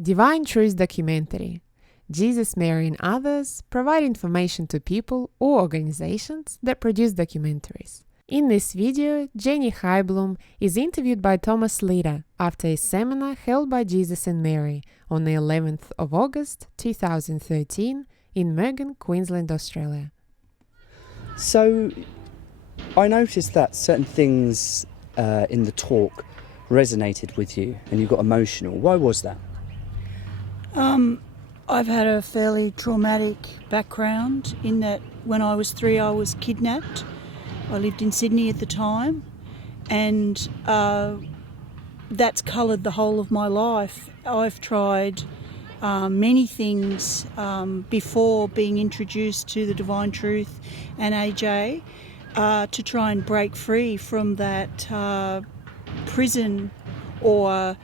Divine Truth documentary. Jesus, Mary, and others provide information to people or organizations that produce documentaries. In this video, Jenny Heibloem is interviewed by Thomas Lita after a seminar held by Jesus and Mary on the 11th of August 2013 in Melbourne, Queensland, Australia. So, I noticed that certain things in the talk resonated with you and you got emotional. Why was that? I've had a fairly traumatic background in that when I was 3 I was kidnapped. I lived in Sydney at the time, and that's coloured the whole of my life. I've tried many things before being introduced to the Divine Truth and AJ to try and break free from that prison or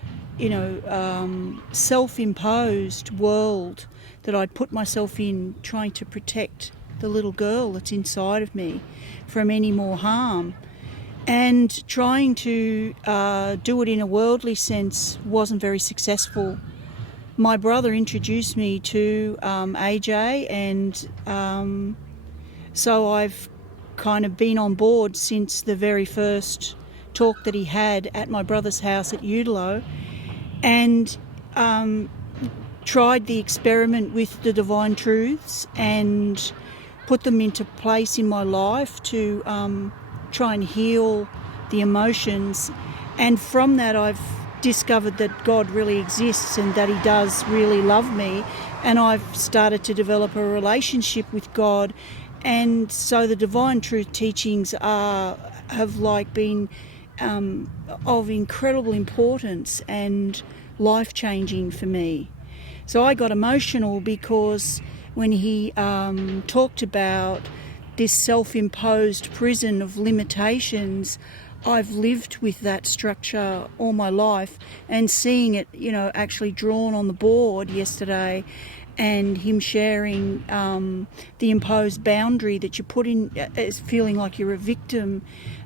self-imposed world that I'd put myself in, trying to protect the little girl that's inside of me from any more harm. And trying to do it in a worldly sense wasn't very successful. My brother introduced me to AJ, and so I've kind of been on board since the very first talk that he had at my brother's house at Heibloem, and tried the experiment with the Divine Truths and put them into place in my life to try and heal the emotions. And from that I've discovered that God really exists and that he does really love me, and I've started to develop a relationship with God. And so the Divine Truth teachings have been of incredible importance and life-changing for me. So I got emotional because when he talked about this self-imposed prison of limitations, I've lived with that structure all my life, and seeing it, actually drawn on the board yesterday, and him sharing the imposed boundary that you put in as feeling like you're a victim,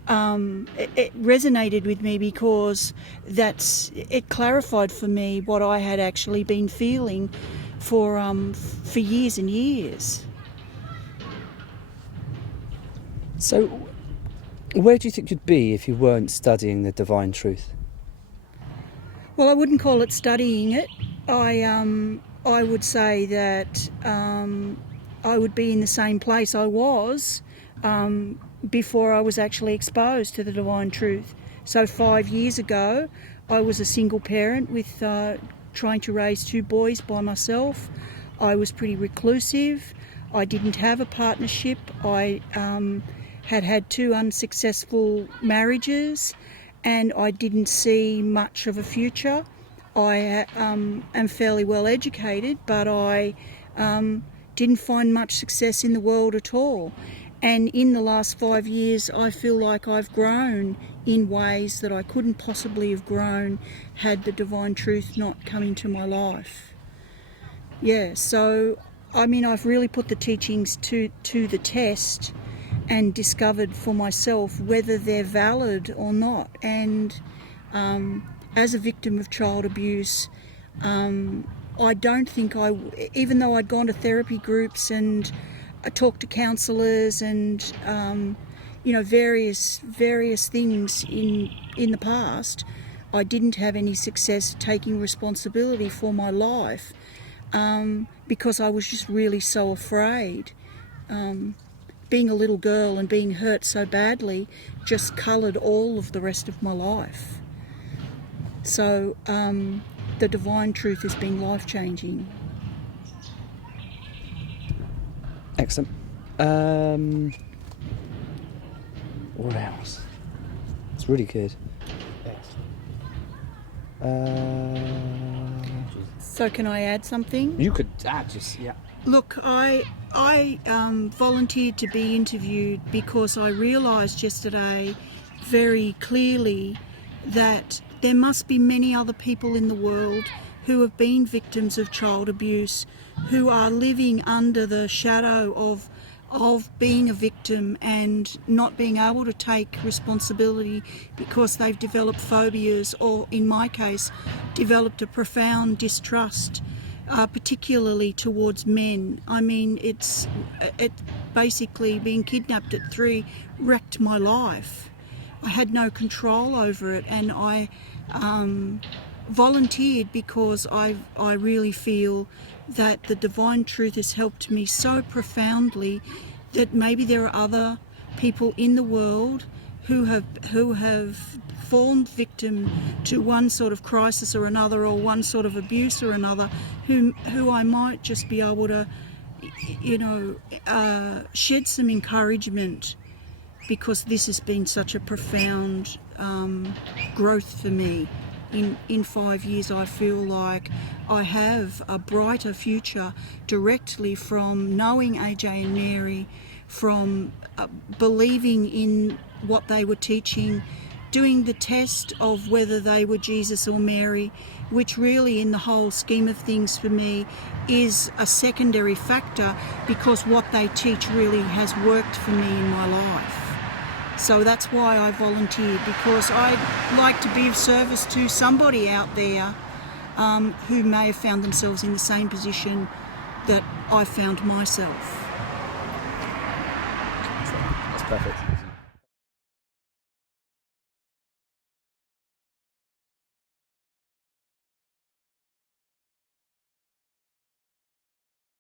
it resonated with me because it clarified for me what I had actually been feeling for years and years. So, where do you think you'd be if you weren't studying the Divine Truth? Well, I wouldn't call it studying it. I would say that I would be in the same place I was before I was actually exposed to the Divine Truth. So 5 years ago, I was a single parent with trying to raise 2 boys by myself. I was pretty reclusive. I didn't have a partnership. I had 2 unsuccessful marriages, and I didn't see much of a future. I am fairly well educated, but I didn't find much success in the world at all. And in the last 5 years, I feel like I've grown in ways that I couldn't possibly have grown had the Divine Truth not come into my life. Yeah, so I've really put the teachings to the test and discovered for myself whether they're valid or not. And as a victim of child abuse, I don't think even though I'd gone to therapy groups and I talked to counsellors and various things in the past, I didn't have any success taking responsibility for my life because I was just really so afraid. Being a little girl and being hurt so badly just coloured all of the rest of my life. So the Divine Truth has been life-changing. Excellent. What else? It's really good. So can I add something? You could add, just, yeah. Look, I volunteered to be interviewed because I realised yesterday very clearly that there must be many other people in the world who have been victims of child abuse, who are living under the shadow of being a victim and not being able to take responsibility because they've developed phobias, or in my case developed a profound distrust, particularly towards men. I mean, it basically, being kidnapped at 3 wrecked my life. I had no control over it, and I volunteered because I really feel that the divine truth has helped me so profoundly that maybe there are other people in the world who have fallen victim to one sort of crisis or another, or one sort of abuse or another, who I might just be able to, shed some encouragement, because this has been such a profound growth for me. In 5 years, I feel like I have a brighter future directly from knowing AJ and Mary, from believing in what they were teaching, doing the test of whether they were Jesus or Mary, which really in the whole scheme of things for me is a secondary factor, because what they teach really has worked for me in my life. So that's why I volunteered, because I'd like to be of service to somebody out there who may have found themselves in the same position that I found myself. That's perfect.